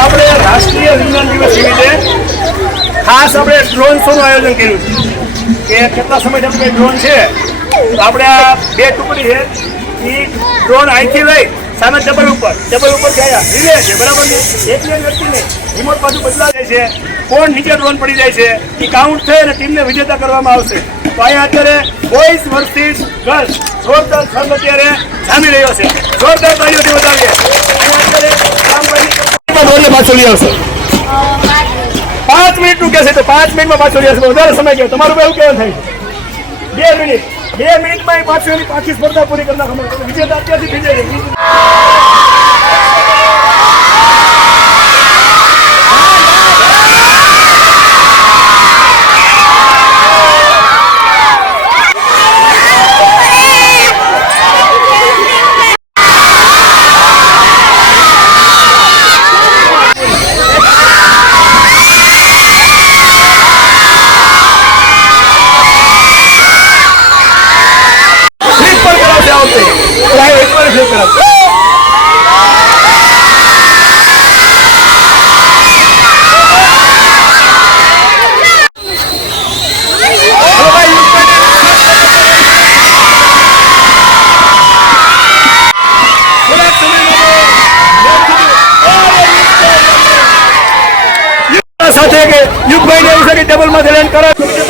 આપણે રાષ્ટ્રીય વિજ્ઞાન દિવસ નિમિત્તે ખાસ આપણે ડ્રોન શોનું આયોજન કર્યું છે કે કેટલા સમયથી આપણે ડ્રોન છે તો આપણે આ બે ટુકડી છે એ ડ્રોન અહીંથી લઈ સામે ટેબલ ઉપર ગયા રીલે છે બરાબર ને એકને વ્યક્તિને રિમોટ બાજુ બદલાય છે કોણ નીચે ડ્રોન પડી જાય છે એ કાઉન્ટ થઈ અને ટીમને વિજેતા કરવામાં આવશે તો અહીંયા અત્યારે બોયઝ વર્સિસ ગર્લ્સ જોરદાર સંઘ અત્યારે જામી રહ્યો છે જોરદાર તાળીઓથી વધાવીએ પાછો લઈ આવશે 5 મિનિટનું કહેશે તો 5 મિનિટમાં પાછો લઈ આવશે વધારે સમય કેવો તમારું એવું કેવું થાય 2 મિનિટમાં પાછી સ્પર્ધા પૂરી કરી નાખો વિજેતા અત્યારથી થઈ જાય સાથે કે યુગભાઈને એવું છે કે ટેબલમાં લેન્ડ કરે